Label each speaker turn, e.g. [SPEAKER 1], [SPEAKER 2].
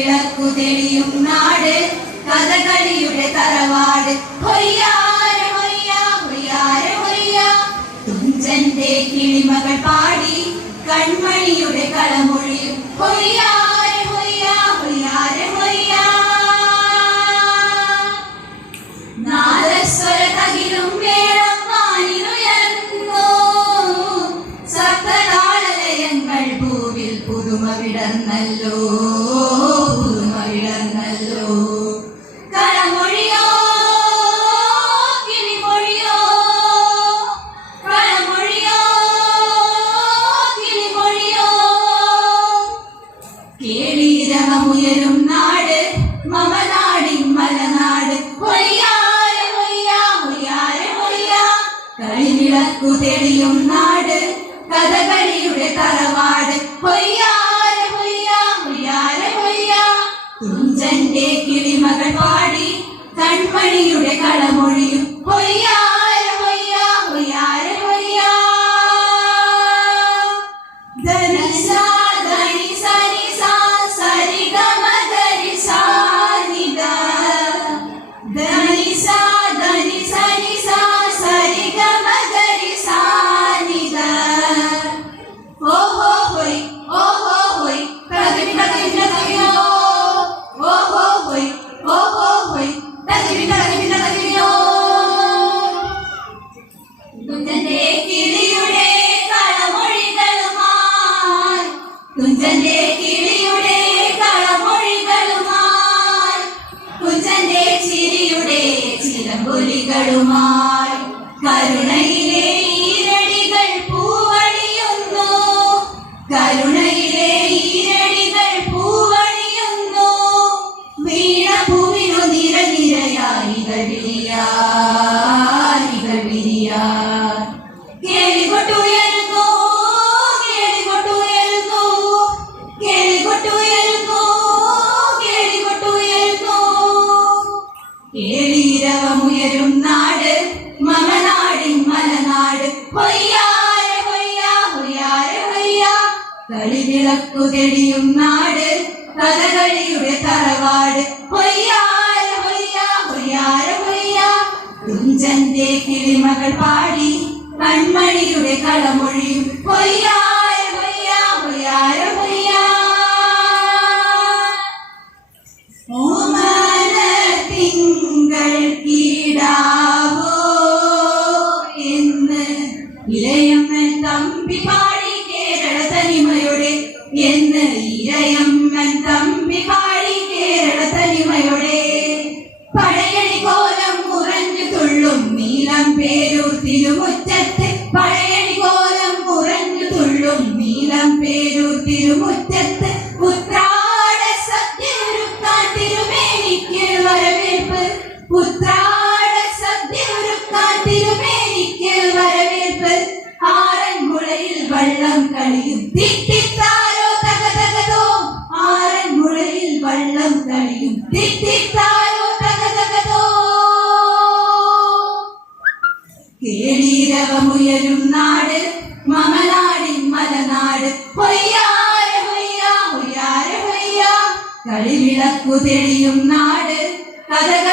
[SPEAKER 1] വിളക്കു തെളിയും നാട് കഥകളിയുടെ തറവാട്. തുഞ്ചന്റെ കിളിമകൾ പാടി കൺമണിയുടെ കളമുള്ള തെളിയും നാട് കഥകളിയുടെ തറവാട്. തുഞ്ചന്റെ കിളിമകൾ പാടി കൺമണിയുടെ കളമൊഴിയും. ഹൊയ്യാര കേളീരവമുയരും നാട് കഥകളിയുടെ തറവാട്. ഹൊയ്യാ ഹൊയ്യാ കിളിമകൾ പാടി കൺമണിയുടെ കളമൊഴിയും. ഹൊയ്യാര കൊയ്യാ ഹൊയ്യാര തിരുമുറ്റത്ത് പഴയണി കോലം കുറഞ്ഞു തുള്ളും നീലം പേരൂർ തിരുമുറ്റത്ത് പുത്രാട സദ്യയൊരുക്കാൻ തിരുമേനിക്ക് വരവേൽപ്പ്. പുത്രാട സദ്യയൊരുക്കാൻ തിരുമേനിക്ക് വരവേൽപ്പ്. ആറന്മുളയിൽ വള്ളം കളിയും തിത്തിത്താരോ കളിവിളക്കു തെളിയും നാട്. കഥകൾ